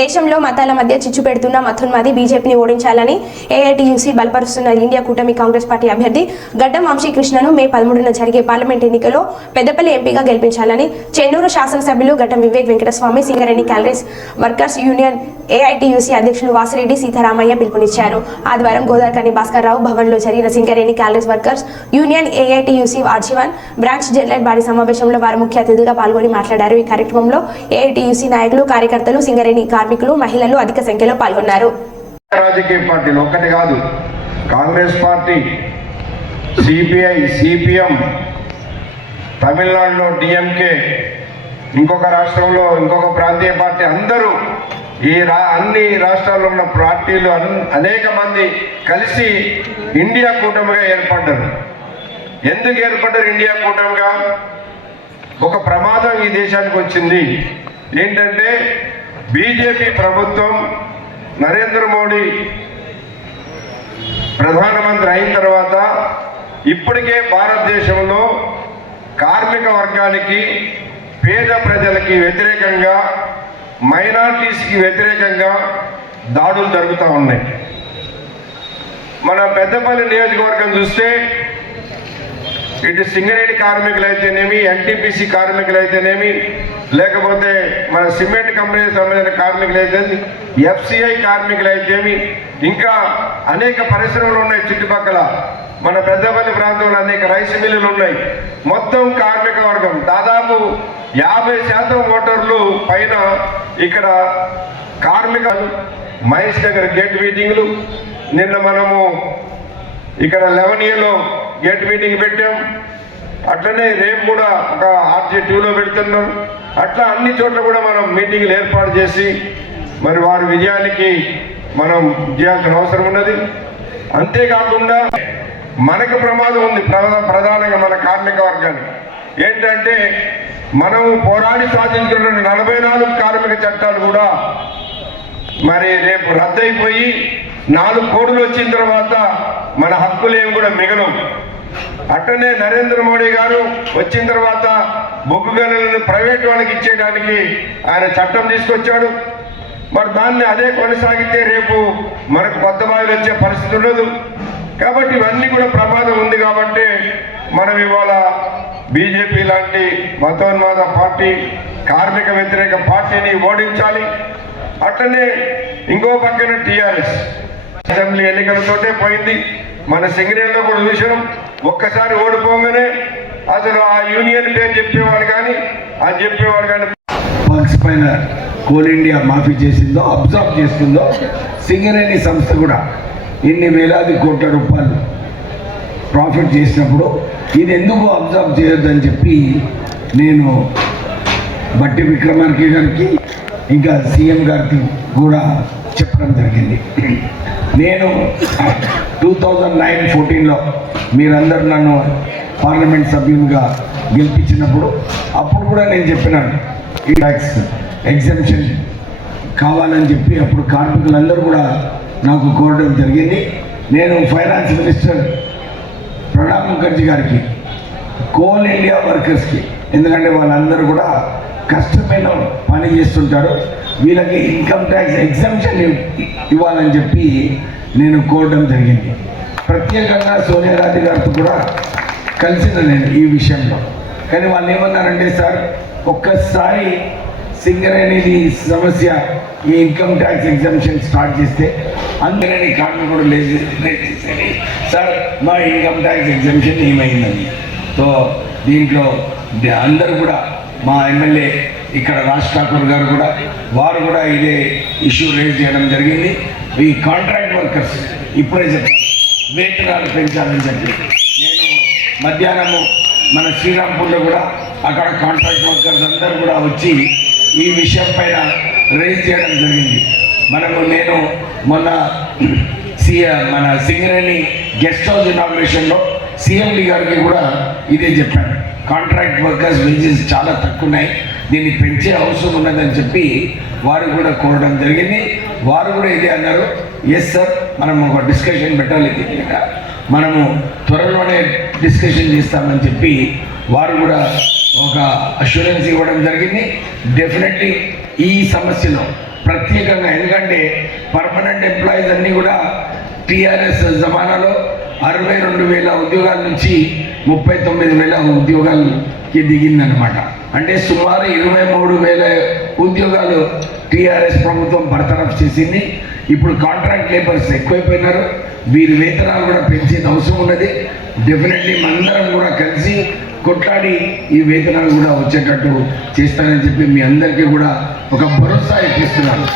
దేశంలో మతాల మధ్య చిచ్చు పెడుతున్న మతోన్మాది బీజేపీని ఓడించాలని ఏఐటీయూసీ బలపరుస్తున్న ఇండియా కూటమి కాంగ్రెస్ పార్టీ అభ్యర్థి గడ్డం వంశీకృష్ణను మే 13న జరిగే పార్లమెంట్ ఎన్నికల్లో పెద్దపల్లి ఎంపీగా గెలిపించాలని చెన్నూరు శాసనసభ్యులు గడ్డం Vivek Venkataswamy Singareni Congress workers union AITUC అధ్యక్షులు వాసిరెడ్డి సీతారామయ్య పిలుపునిచ్చారు. ఆదివారం గోదావరికని భాస్కర్రావు భవన్లో జరిగిన Singareni Congress workers union AITUC RG one branch general body సమావేశంలో వారు ముఖ్య అతిథిగా పాల్గొని మాట్లాడారు. ఈ కార్యక్రమంలో ఏఐటీయూసీ నాయకులు, కార్యకర్తలు, సింగరేణి కార్మికులు, మహిళలు అధిక సంఖ్యలో పాల్గొన్నారు. రాజకీయ పార్టీలు ఒక్కటి కాదు, కాంగ్రెస్ పార్టీ, సిపిఐ, సిపిఎం, తమిళనాడులో డిఎంకే, ఇంకొక రాష్ట్రంలో ఇంకొక ప్రాంతీయ పార్టీ, అందరూ అన్ని రాష్ట్రాల్లో ఉన్న పార్టీలు అనేక మంది కలిసి ఇండియా కూటమిగా ఏర్పడ్డారు. ఎందుకు ఏర్పడ్డారు ఇండియా కూటమిగా? ఒక ప్రమాదం ఈ దేశానికి వచ్చింది. ఏంటంటే బీజేపీ ప్రభుత్వం, నరేంద్ర మోడీ ప్రధానమంత్రి అయిన తర్వాత ఇప్పటికే భారతదేశంలో కార్మిక వర్గానికి, పేద ప్రజలకి వ్యతిరేకంగా, మైనారిటీస్కి వ్యతిరేకంగా దాడులు జరుగుతూ ఉన్నాయి. మన పెద్దపల్లి నియోజకవర్గం చూస్తే ఇటు సింగరేణి కార్మికులు అయితేనేమి, ఎన్టీపీసీ కార్మికులు అయితేనేమి, లేకపోతే మన సిమెంట్ కంపెనీకి సంబంధించిన కార్మికులు అయితేనేమి, ఎఫ్సిఐ కార్మికులు అయితేమి, ఇంకా అనేక పరిశ్రమలు ఉన్నాయి చుట్టుపక్కల. మన పెద్దపల్లి ప్రాంతంలో అనేక రైస్ మిల్లులు ఉన్నాయి. మొత్తం కార్మిక వర్గం దాదాపు 50% ఓటర్లు పైన ఇక్కడ కార్మిక మైన్స్ దగ్గర గేట్ మీటింగ్లు, నిన్న మనము ఇక్కడ 11Aలో గేట్ మీటింగ్ పెట్టాం. అట్లనే రేపు కూడా ఒక RJ2లో పెడుతున్నాం. అట్లా అన్ని చోట్ల కూడా మనం మీటింగ్లు ఏర్పాటు చేసి మరి వారి విజయానికి మనం చేయాల్సిన అవసరం ఉన్నది. అంతేకాకుండా మనకు ప్రమాదం ఉంది, ప్రధానంగా మన కార్మిక వర్గానికి. ఏంటంటే మనం పోరాడి సాధించిన 44 కార్మిక చట్టాలు కూడా మరి రేపు రద్దయిపోయి 4 కోడులు వచ్చిన తర్వాత మన హక్కులేం కూడా మిగలవు. అట్టనే నరేంద్ర మోడీ గారు వచ్చిన తర్వాత బొగ్గు గనులను ప్రైవేట్ వాళ్ళకి ఇచ్చేయడానికి ఆయన చట్టం తీసుకొచ్చాడు. మరి దాన్ని అదే కొనసాగితే రేపు మనకు కొత్త బాధలు వచ్చే పరిస్థితి ఉండదు. కాబట్టి ఇవన్నీ కూడా ప్రమాదం ఉంది. కాబట్టి మనం ఇవాళ బీజేపీ లాంటి మతోన్మాద పార్టీ, కార్మిక వ్యతిరేక పార్టీని ఓడించాలి. అట్లనే ఇంకో పక్కన టీఆర్ఎస్ అసెంబ్లీ ఎన్నికలతోటే పోయింది. మన సింగరేణిలో కూడా చూసాం. ఒక్కసారి ఓడిపోగానే అసలు ఆ యూనియన్ పేరు చెప్పేవాడు కానీ అది చెప్పేవాడు కానీ వర్క్స్ పైన కోల్ ఇండియా మాఫీ చేసిందో, అబ్జర్వ్ చేస్తుందో, సింగరేణి సంస్థ కూడా ఇన్ని వేలాది కోట్ల రూపాయలు ప్రాఫిట్ చేసినప్పుడు ఇది ఎందుకు అబ్జర్వ్ చేయొద్దని చెప్పి నేను బట్టి విక్రమార్క గారికి ఇంకా సీఎం గారికి కూడా చెప్పడం జరిగింది. నేను 2009-14లో మీరందరూ నన్ను పార్లమెంట్ సభ్యునిగా గెలిపించినప్పుడు అప్పుడు కూడా నేను చెప్పినాను ఈ ట్యాక్స్ ఎగ్జంప్షన్ కావాలని చెప్పి అప్పుడు కార్మికులందరూ కూడా నాకు కోరడం జరిగింది. నేను ఫైనాన్స్ మినిస్టర్ ప్రణబ్ ముఖర్జీ గారికి, కోల్ ఇండియా వర్కర్స్కి, ఎందుకంటే వాళ్ళందరూ కూడా కష్టమైన పని చేస్తుంటారు, వీళ్ళకి ఇన్కమ్ ట్యాక్స్ ఎగ్జంప్షన్ ఇవ్వాలని చెప్పి నేను కోరడం జరిగింది. ప్రత్యేకంగా సోనియా గాంధీ గారితో కూడా కలిసిన నేను ఈ విషయంలో. కానీ వాళ్ళు ఏమన్నారంటే, సార్ ఒక్కసారి సింగరేణి సమస్య ఈ ఇన్కమ్ ట్యాక్స్ ఎగ్జంప్షన్ స్టార్ట్ చేస్తే అందరినీ కార్మికుడు లేదు సార్ మా ఇన్కమ్ ట్యాక్స్ ఎగ్జంప్షన్ ఏమైందని. సో దీంట్లో అందరూ కూడా మా ఎమ్మెల్యే ఇక్కడ రాజ్ ఠాకూర్ గారు కూడా వారు కూడా ఇదే ఇష్యూ రేజ్ చేయడం జరిగింది. ఈ కాంట్రాక్ట్ వర్కర్స్ ఇప్పుడే చెప్పారు వేతనాలు పెంచాలని చెప్పి. నేను మధ్యాహ్నము మన శ్రీరాంపూర్లో కూడా అక్కడ కాంట్రాక్ట్ వర్కర్స్ అందరూ కూడా వచ్చి ఈ విషయం పైన రేజ్ చేయడం జరిగింది. నేను మొన్న మన సింగరేణి గెస్ట్ హౌస్ ఇనాగ్రేషన్లో CMD గారికి కూడా ఇదే చెప్పాను. కాంట్రాక్ట్ వర్కర్స్ వేజెస్ చాలా తక్కువ ఉన్నాయి, దీన్ని పెంచే అవసరం ఉన్నదని చెప్పి వారు కూడా కోరడం జరిగింది. వారు కూడా ఇదే అన్నారు, ఎస్ సార్ మనం ఒక డిస్కషన్ పెట్టాలి, మనము త్వరలోనే డిస్కషన్ చేస్తామని చెప్పి వారు కూడా ఒక అష్యూరెన్స్ ఇవ్వడం జరిగింది. డెఫినెట్లీ ఈ సమస్యలో ప్రత్యేకంగా, ఎందుకంటే పర్మనెంట్ ఎంప్లాయీస్ అన్నీ కూడా టీఆర్ఎస్ జమానాలో 62,000 ఉద్యోగాల నుంచి 39,000 ఉద్యోగాలకి దిగిందనమాట. అంటే సుమారు 23,000 ఉద్యోగాలు టీఆర్ఎస్ ప్రభుత్వం బర్తరఫ్ చేసింది. ఇప్పుడు కాంట్రాక్ట్ లేబర్స్ ఎక్కువైపోయినారు, వీరి వేతనాలు కూడా పెంచేది అవసరం ఉన్నది. డెఫినెట్లీ మనందరం కూడా కలిసి కొట్లాడి ఈ వేతనాలు కూడా వచ్చేటట్టు చేస్తానని చెప్పి మీ అందరికీ కూడా ఒక భరోసా ఇప్పిస్తున్నాను.